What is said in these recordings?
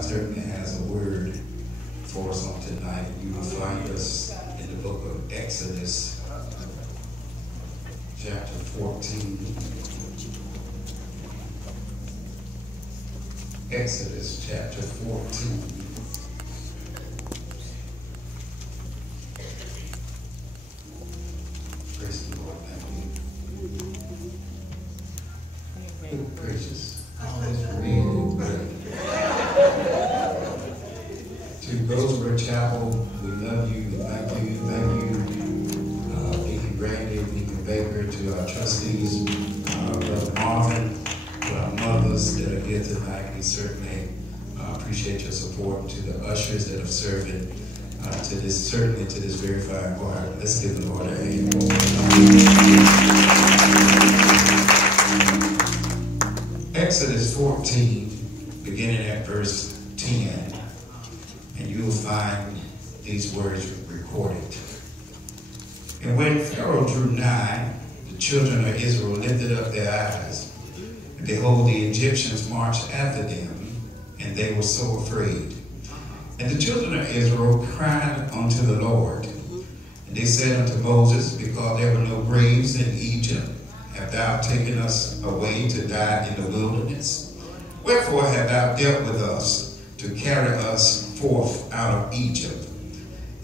God certainly has a word for us on tonight. You will find us in the book of Exodus, chapter 14. Exodus chapter 14. Praise the Lord. Thank you. Good gracious. Oh, it's really good. To Rosewood Chapel, we love you. Thank you. Thank you, Deacon Brandy, Deacon Baker, to our trustees, Brother Marvin, to our mothers that are here tonight. We certainly appreciate your support. To the ushers that have served to this, certainly to this very fine choir. Let's give the Lord a hand. Exodus 14, beginning at verse 10, and you will find these words recorded. And when Pharaoh drew nigh, the children of Israel lifted up their eyes, and behold, the Egyptians marched after them, and they were so afraid. And the children of Israel cried unto the Lord, and they said unto Moses, because there were no graves in Egypt, have thou taken us away to die in the wilderness? Wherefore hast thou dealt with us to carry us forth out of Egypt?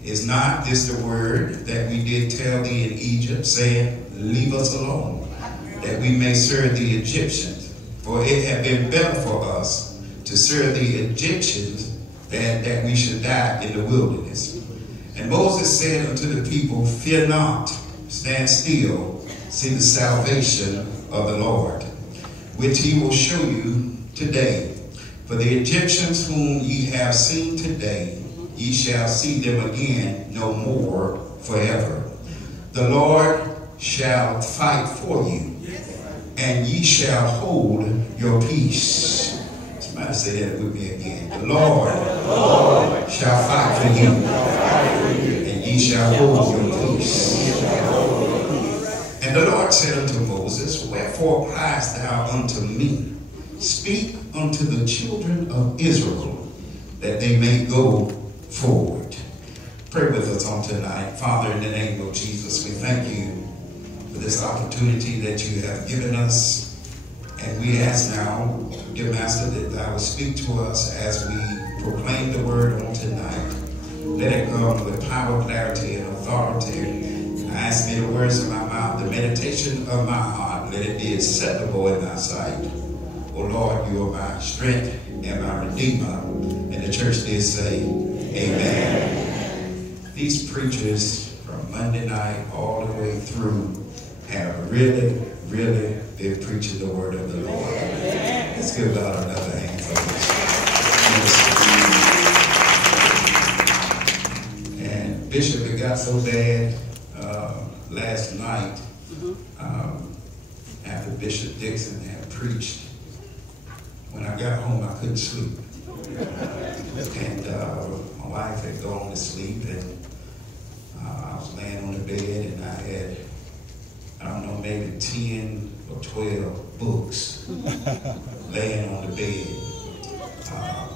Is not this the word that we did tell thee in Egypt, saying, leave us alone, that we may serve the Egyptians? For it had been better for us to serve the Egyptians than that we should die in the wilderness. And Moses said unto the people, fear not, stand still, see the salvation of the Lord, which he will show you today. For the Egyptians whom ye have seen today, ye shall see them again no more forever. The Lord shall fight for you, and ye shall hold your peace. Somebody say that with me again. The Lord shall fight for you, and ye shall hold your peace. And the Lord said unto Moses, wherefore criest thou unto me? Speak unto the children of Israel, that they may go forward. Pray with us on tonight. Father, in the name of Jesus, we thank you for this opportunity that you have given us. And we ask now, dear Master, that thou will speak to us as we proclaim the word on tonight. Let it come with power, clarity, and authority. I ask me the words of my mouth, the meditation of my heart, let it be acceptable in thy sight. O Lord, you are my strength and my redeemer. And the church did say, amen. These preachers from Monday night all the way through have really been preaching the word of the Lord. Let's give God another hand for this. And Bishop, it got so bad last night after Bishop Dixon had preached. When I got home, I couldn't sleep. And my wife had gone to sleep, and I was laying on the bed, and I had, I don't know, maybe 10 or 12 books laying on the bed,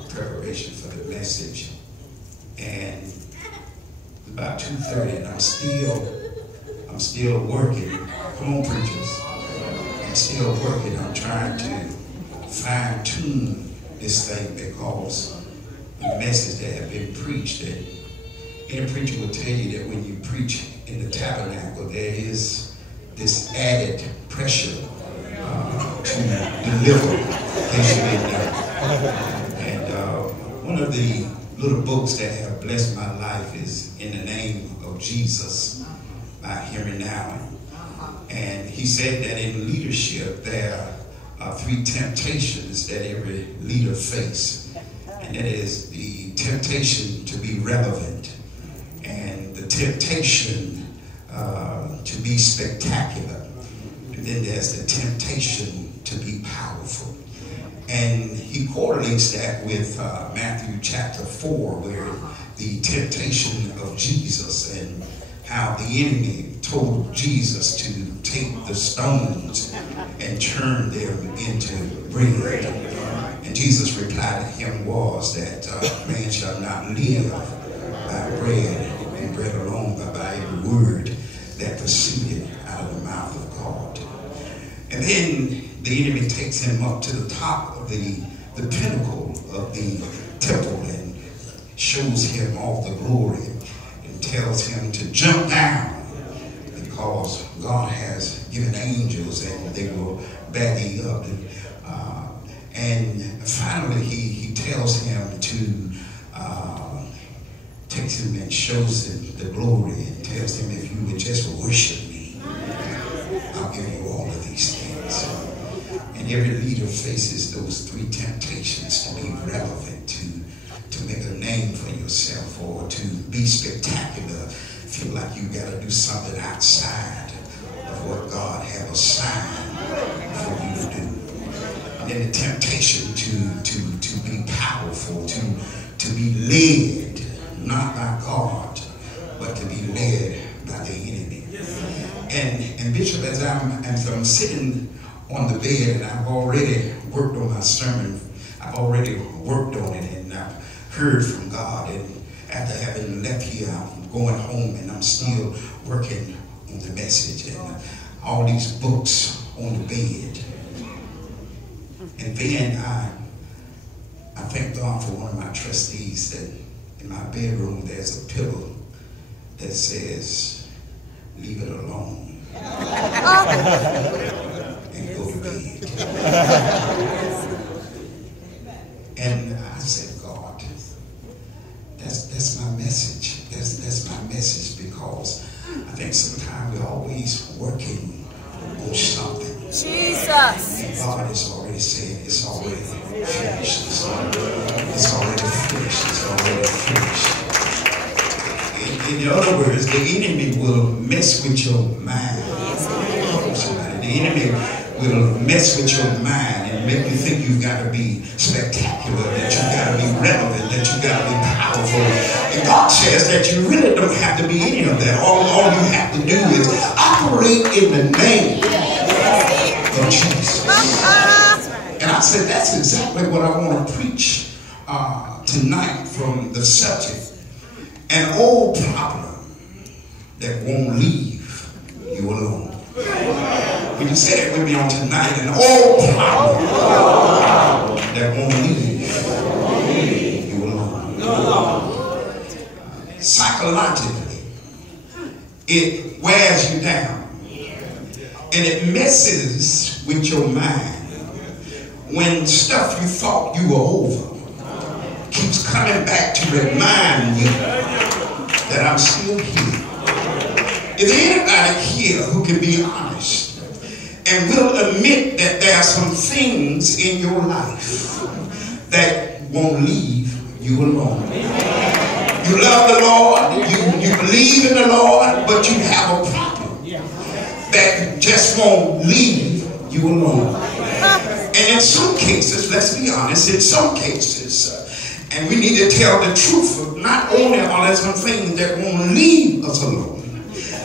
preparation for the message. And about 2:30, and I'm still working. Come on, preachers. I'm still working. I'm trying to fine-tune this thing because the message that had been preached, and any preacher will tell you that when you preach in the tabernacle, there is this added pressure to deliver, in case you didn't know. And one of the little books that have blessed my life is In the Name of Jesus by Henry Nouwen. And he said that in leadership there are three temptations that every leader faces. And that is the temptation to be relevant, and the temptation to be spectacular, and then there's the temptation to be powerful. And he correlates that with Matthew chapter 4, where the temptation of Jesus and how the enemy told Jesus to take the stones and turn them into bread. And Jesus' reply to him was that man shall not live by bread and bread alone, but by every word that proceeded out of the mouth of God. And then the enemy takes him up to the top of the pinnacle of the temple and shows him all the glory and tells him to jump down, because God has given angels and they will bear thee up. And finally he tells him to takes him and shows him the glory and tells him, if you would just worship me, I'll give you all of these things. And every leader faces those three temptations: to be relevant, to make a name for yourself, or to be spectacular, feel like you got to do something outside of what God has assigned for you to do. And then the temptation to be powerful, to be led not by God, but to be led by the enemy. And Bishop, as I'm sitting on the bed and I've already worked on my sermon, I've already worked on it, and I've heard from God, and after having left here, I'm going home and I'm still working on the message and all these books on the bed. And then I thank God for one of my trustees that in my bedroom there's a pillow that says, leave it alone and go to bed. And I said, God, that's my message. That's my message, because I think sometimes we're always working on something. Jesus. And God is already saying it's already finished. It's already finished. It's already finished. In other words, the enemy will mess with your mind. The enemy will mess with your mind and make you think you've got to be spectacular, that you've got to be relevant, that you've got to be powerful. And God says that you really don't have to be any of that. All you have to do is operate in the name of Jesus. And I said, that's exactly what I want to preach tonight from the subject. An old problem that won't leave you alone. Will you say that with me on tonight? An old problem that won't leave you alone. Psychologically, it wears you down. And it messes with your mind when stuff you thought you were over keeps coming back to remind you that I'm still here. Is there anybody here who can be honest and will admit that there are some things in your life that won't leave you alone? You love the Lord, you believe in the Lord, but you have a problem that just won't leave you alone. And in some cases, let's be honest, in some cases, and we need to tell the truth, not only are there some things that won't leave us alone,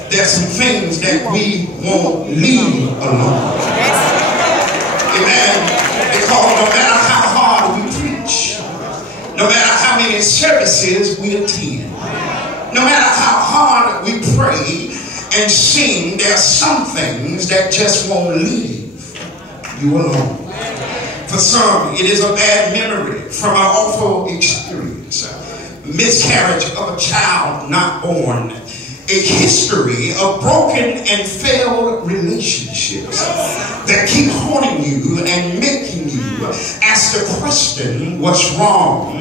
there's some things that we won't leave alone. Amen. Because no matter how hard we preach, no matter how many services we attend, no matter how hard we pray and sing, there's some things that just won't leave you alone. For some, it is a bad memory from an awful experience, miscarriage of a child not born, a history of broken and failed relationships that keep haunting you and making you ask the question, what's wrong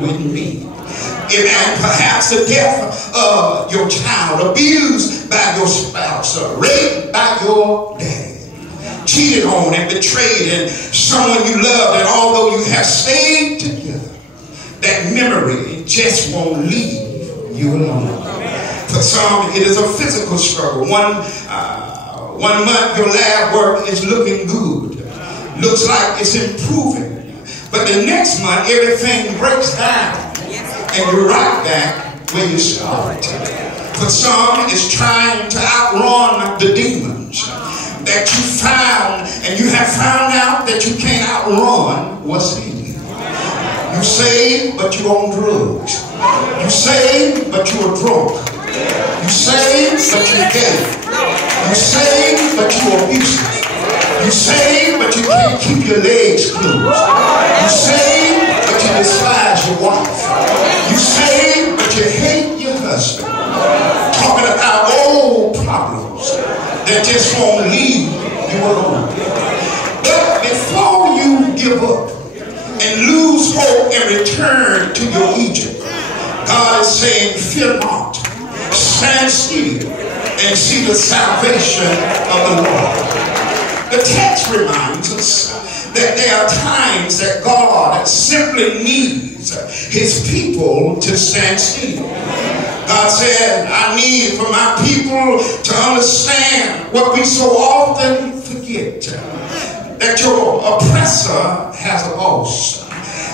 with me? And perhaps the death of your child, abused by your spouse, raped by your daddy, cheated on and betrayed, and someone you loved, and although you have stayed together, that memory just won't leave you alone. For some, it is a physical struggle. One month your lab work is looking good, looks like it's improving, but the next month everything breaks down and you're right back where you started. For some, it's trying to outrun the demons that you found, and you have found out that you can't outrun what's in you. You saved, but you on drugs. You saved, but you are drunk. You saved, but you gay. You saved, but you abusive. You saved, but you can't keep your legs closed. You saved, but you despise your wife. You saved, but you hate your husband. Talking about old problems that just won't leave you alone. But before you give up and lose hope and return to your Egypt, God is saying, fear not, stand still and see the salvation of the Lord. The text reminds us that there are times that God simply needs his people to stand still. God said, I need for my people to understand what we so often forget, that your oppressor has a boss.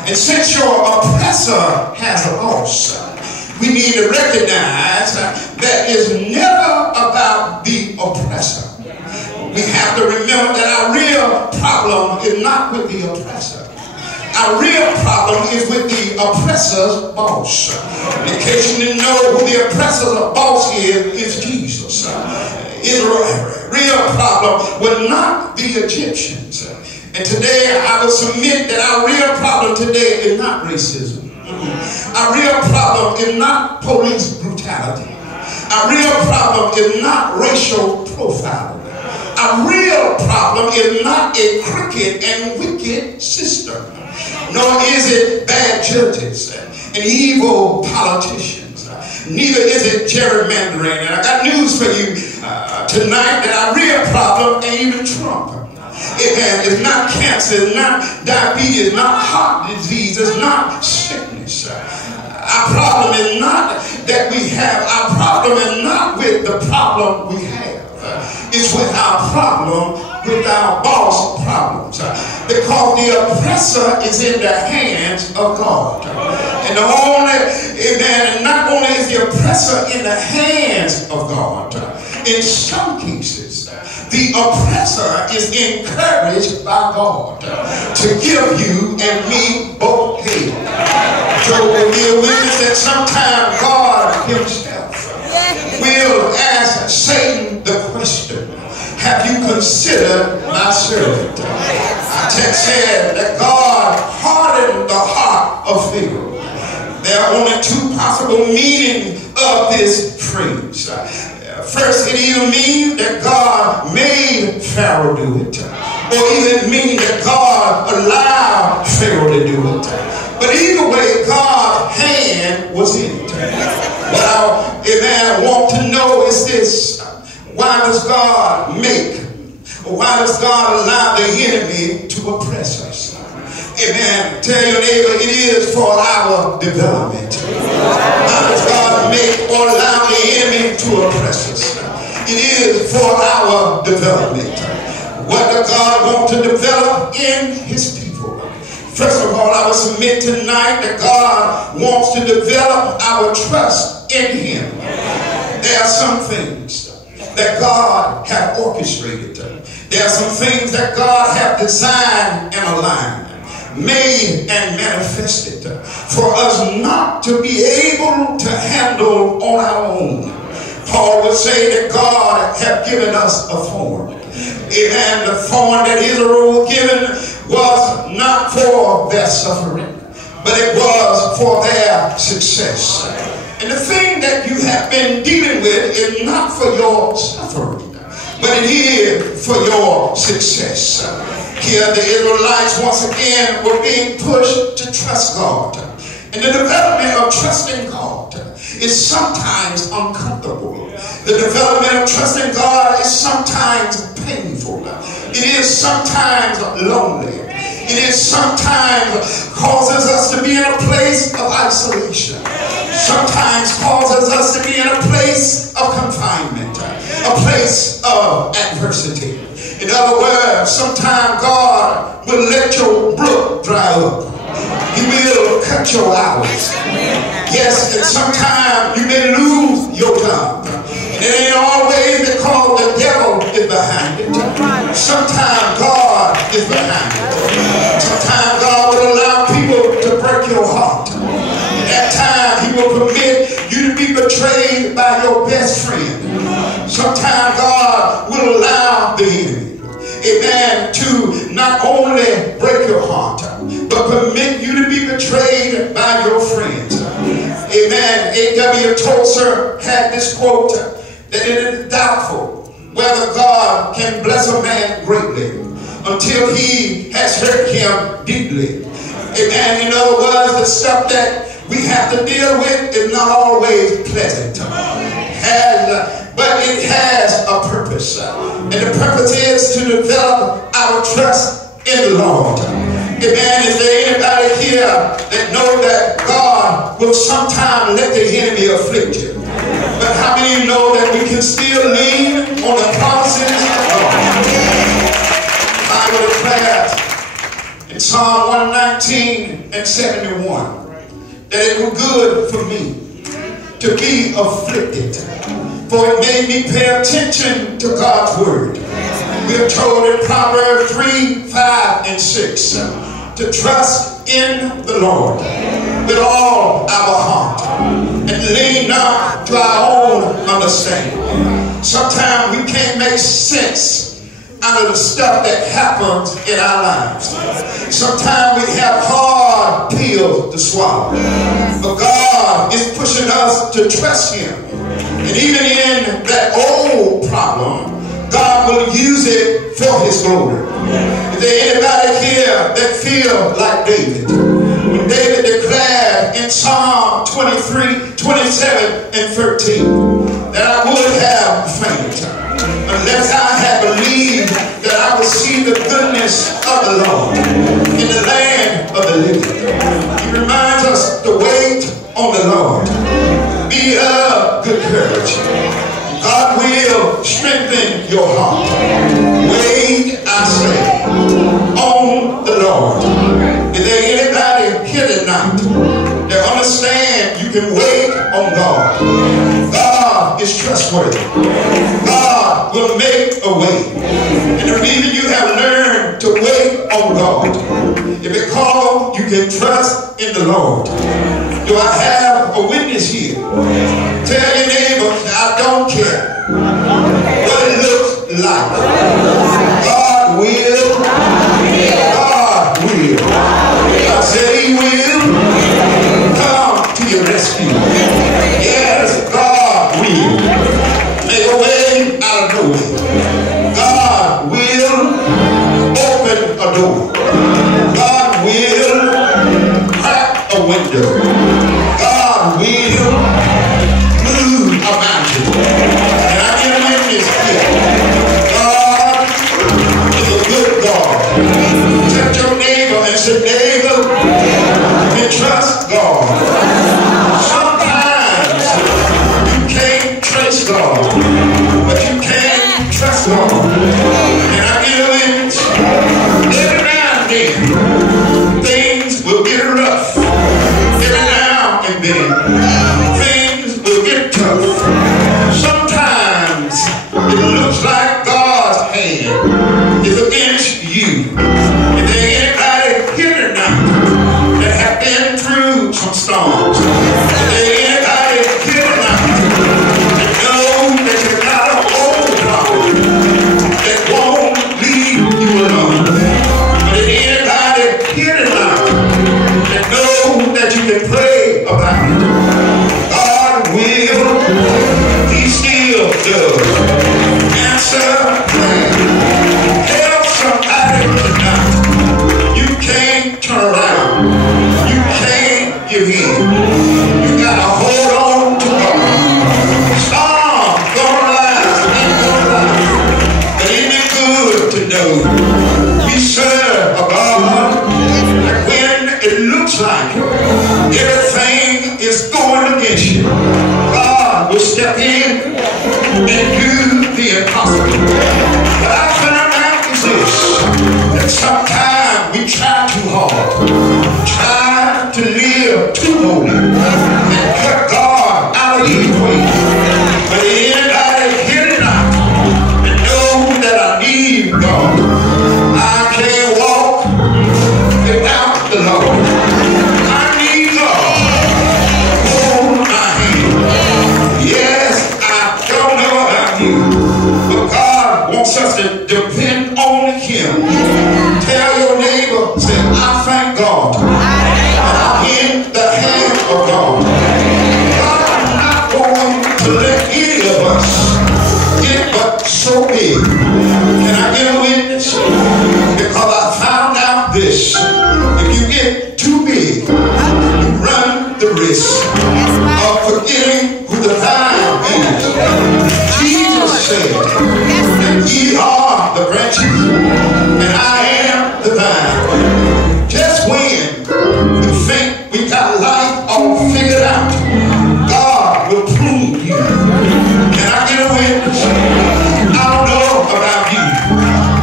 And since your oppressor has a boss, we need to recognize that it's never about the oppressor. We have to remember that our real problem is not with the oppressor. Our real problem is with the oppressor's boss. In case you didn't know who the oppressor's boss is Jesus. Israel. Real problem was not the Egyptians. And today I will submit that our real problem today is not racism. Our real problem is not police brutality. Our real problem is not racial profiling. Our real problem is not a crooked and wicked system, nor is it bad judges and evil politicians. Neither is it gerrymandering. And I got news for you tonight that our real problem ain't even Trump. It's not cancer, it's not diabetes, it's not heart disease, it's not sickness. Our problem is not that we have, our problem is not with the problem we have. It's with our problem, with our boss problems. Because the oppressor is in the hands of God. And not only is the oppressor in the hands of God, in some cases, the oppressor is encouraged by God to give you and me both hell. Job will be a witness that sometime God himself will ask Satan the question, have you considered my servant? Our text said that God hardened the heart of Pharaoh. There are only two possible meanings of this phrase. First, it either means that God made Pharaoh do it, or either means that God allowed Pharaoh to do it. But either way, God's hand was in it. What I want to know is this: why does God why does God allow the enemy to oppress us? Amen. Tell your neighbor, it is for our development. Why does God make or allow the enemy to oppress us? It is for our development. What does God want to develop in his people? First of all, I will submit tonight that God wants to develop our trust in him. There are some things that God has orchestrated. There are some things that God has designed and aligned, made and manifested for us not to be able to handle on our own. Paul would say that God has given us a form. Amen. The form that Israel was given was not for their suffering, but it was for their success. And the thing that you have been dealing with is not for your suffering, but it is for your success. Here the Israelites once again were being pushed to trust God. And the development of trusting God is sometimes uncomfortable. The development of trusting God is sometimes painful. It is sometimes lonely. It is sometimes causes us to be in a place of isolation. Sometimes causes us to be in a place of confinement, a place of adversity. In other words, sometimes God will let your brook dry up. He will cut your hours. Yes, and sometimes you may lose your job. And it ain't always because the devil is behind it. Sometimes God is behind it. Sometimes God will allow people to break your be betrayed by your best friend. Sometimes God will allow the enemy, amen, to not only break your heart, but permit you to be betrayed by your friends. Amen. A.W. Tozer had this quote that it is doubtful whether God can bless a man greatly until he has hurt him deeply. Amen. In other words, the stuff that we have to deal with is not always pleasant. But it has a purpose. And the purpose is to develop our trust in the Lord. Amen. Is there anybody here that know that God will sometime let the enemy afflict you? But how many of you know that we can still lean on the promises of God? The Bible declares in Psalm 119 and 71 that it was good for me to be afflicted, for it made me pay attention to God's word. We are told in Proverbs 3, 5, and 6 to trust in the Lord with all our heart and lean not to our own understanding. Sometimes we can't make sense out of the stuff that happens in our lives. Sometimes we have hard pills to swallow. But God is pushing us to trust Him. And even in that old problem, God will use it for His glory. Is there anybody here that feels like David? When David declared in Psalm 23, 27, and 13 that I would have fainted unless I had believed that I would see the goodness of the Lord in the land of the living. He reminds us to wait on the Lord. Be of good courage. God will strengthen your heart. Wait, I say, on the Lord. Is there anybody here tonight that understand you can wait on God? God is trustworthy. God will make a way. And the reason you have learned to wait on God is because you can trust in the Lord. Do I have a witness here? Tell your neighbor, I don't care what it looks like. God will. God will. I said He will come to your rescue. Yes, God will make a way out of no way. God will open a door. God will crack a window. God will move a mountain. And I get a witness here. God is a good God. Touch your neighbor and say, neighbor, you trust God. Sometimes you can't trace God, but you can trust God. And I get a witness. Every now and then, things will get rough. Every now and then, things will get tough. Sometimes it looks like God's hand is against you. Is there anybody here tonight that have been through some storms? Is there anybody here tonight that knows that you got an old problem that won't leave you alone? But is there anybody here tonight that knows that you can pray about it? God will. He still does answer prayer. Help somebody tonight. You can't turn around. You can't give in. You gotta hold on to God. Storm gonna rise and gonna rise. But isn't it good to know we serve a God that when it looks like everything is going against you, God will step in and do the impossible. But I found out is this, that sometimes we try too hard, try to live too holy, and cut God out of the equation. But anybody here tonight that knows that I need God, I can't walk without the Lord. I need God. Hold my hand. God. I'm in the hand of God. I'm not going to let any of us get but so big. Can I get a witness? Because I found out this. If you get too big, you run the risk of forgetting who the vine is. Jesus said that ye are the branches and I am the vine. Just when we think we got life all figured out, God will prove you. Can I get a witness? I don't know about you,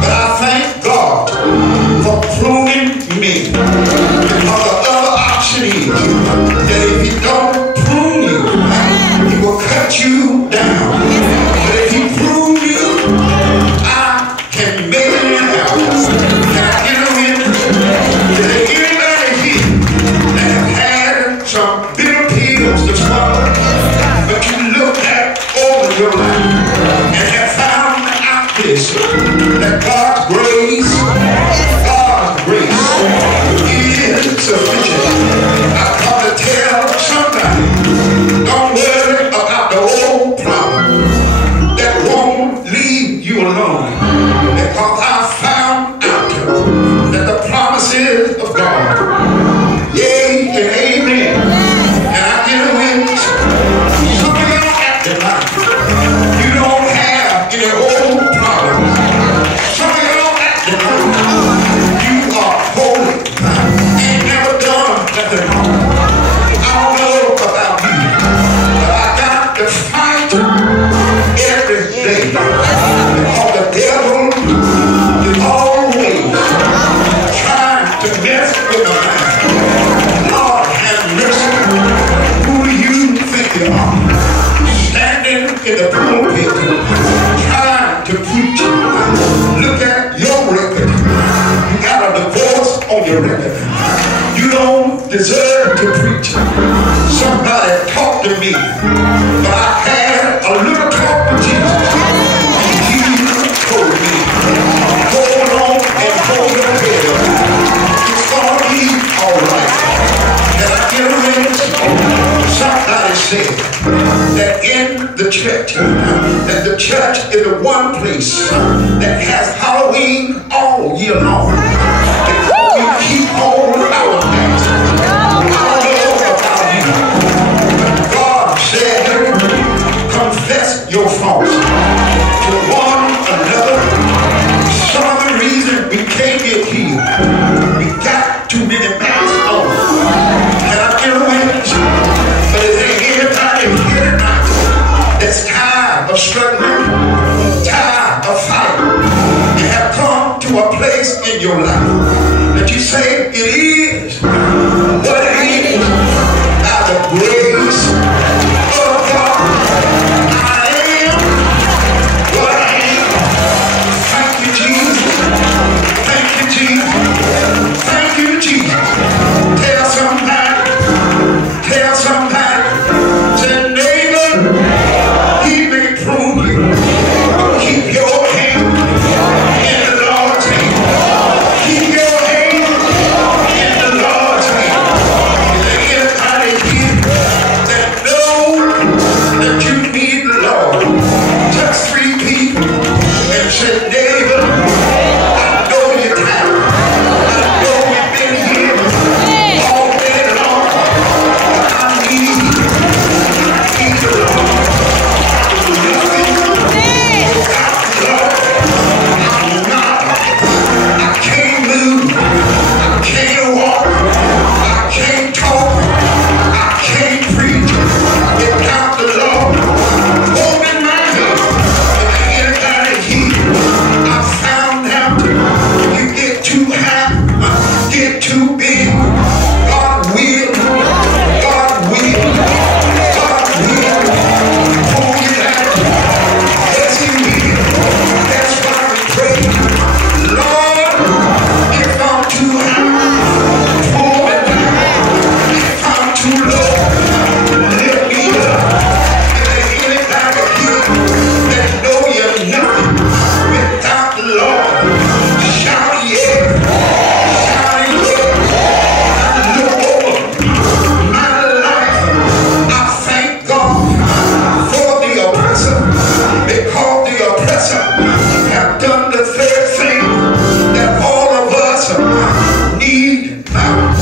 but I thank God for pruning me. Because the other option is that if he don't prune you, he will cut you down. But if he prunes you, I can make it out. Can I get a witness? Is there anybody here that have had some bitter pills to swallow, but you look back over your life and have found out this, that God's grace is sufficient? I've come to tell somebody, don't worry about the old problem that won't leave you alone, because I found out that the promises of God, yea and amen. And I get a witness. Some of y'all acting like you don't have any old problems. Some of y'all acting like you are holy, ain't never done nothing wrong. I don't know about you, but I got to fight every day, because the devil is always trying to mess with my mind. Lord have mercy. Who do you think you are? Standing in the pulpit trying to preach. Look at your record. You got a divorce on your record. You don't deserve to preach. Somebody talk to me. But I had a little talk with Jesus. And Jesus told me, hold on and hold your head up. It's going to be all right. Can I get a witness? Somebody said that in the church, that the church is the one place that has Halloween all year long. Because we keep all our things. I don't know about you, but God said, confess your faults to one another. Some of the reason we can't get healed, we got too many masks on. Can I get a witness? But is there anybody here tonight that's tired of struggling, tired of fighting, and have come to a place in your life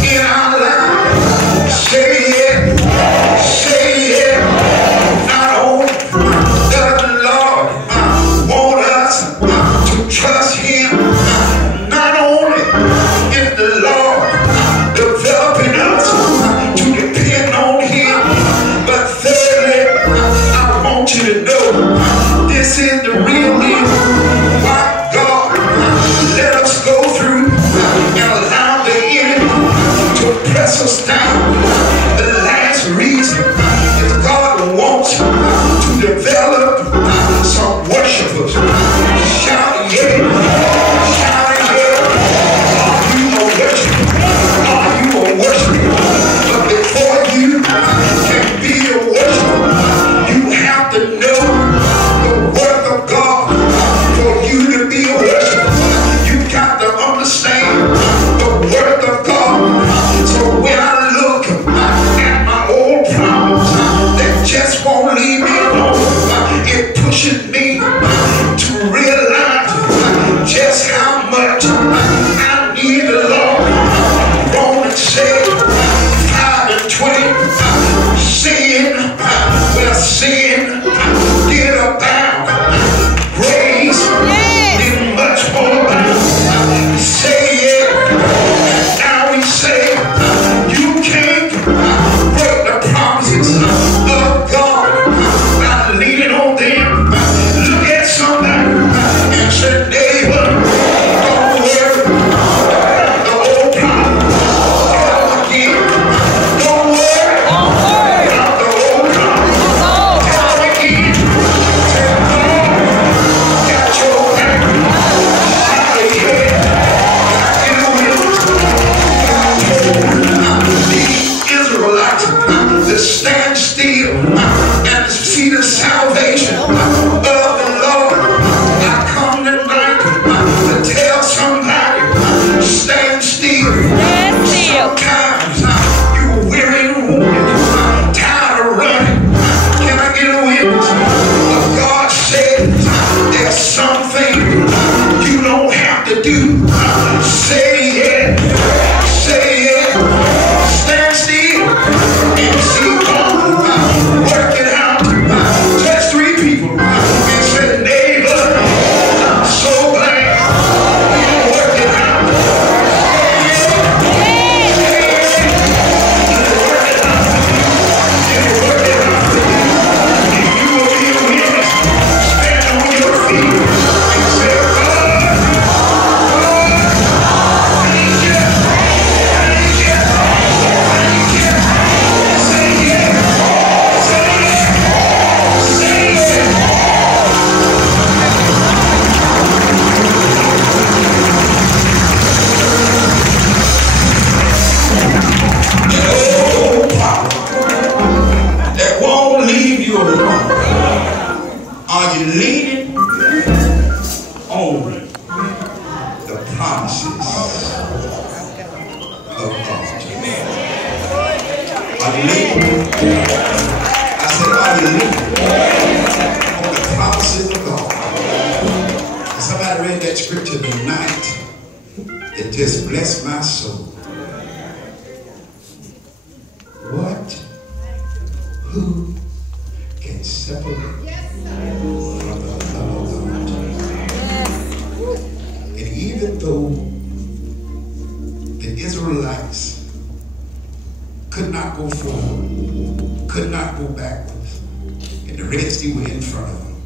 in our lives. Say it, say it. Not only does the Lord want us to trust Him, not only is the Lord developing us to depend on Him, but thirdly, I want you to know this is the real deal. Why God let us go through and allow the enemy to press us down. The last reason is God wants to develop some worshipers. Shout yeah, shout yeah. Are you a worshiper? Are you a worshiper? But before you can be a worshiper, you have to know the word of God. For you to be a worshiper, you got to understand the word of God. So when I look at my old problems that just won't leave me alone, it pushes me to realize just how much I need the Lord. Romans said 5:20, sin, where sin did abound, grace did much more. Say it, and now we say you can't break the promises of God by leaning on them. Look at somebody and say, neighbor, don't worry about the old problem. Tell them again, don't worry about the old problem. Tell them again, tell God, got your back. Shout it, yeah. The Israelites to stand still and to see the salvation of the Lord. I come tonight to tell somebody, stand still. Sometimes you're weary and wounded, tired of running. Can I get a witness? But God says there's something you don't have to do. Say it, say it, stand still and see God work it out. Touch 3 people and say, neighbor, I'm so glad you work it out. That won't leave you alone. Are you leaning on the promises of God? Are you leaning? I said, are you leaning on the promises of God? Somebody read that scripture tonight. It just blessed my soul. What? Who can separate from the love of God? And even though the Israelites could not go forward, could not go backwards, and the Red Sea were in front of them,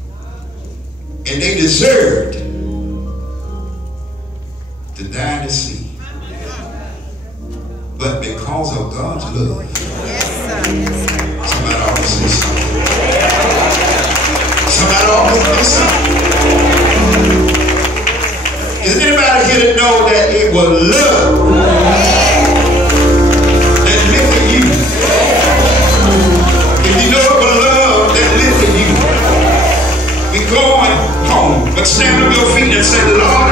and they deserved to die in the sea. But because of God's love, somebody always say something. Somebody always say something. Is anybody here to know that it was love that lifted you? If you know it was love that lifted you, we're going home. But stand on your feet and say, Lord,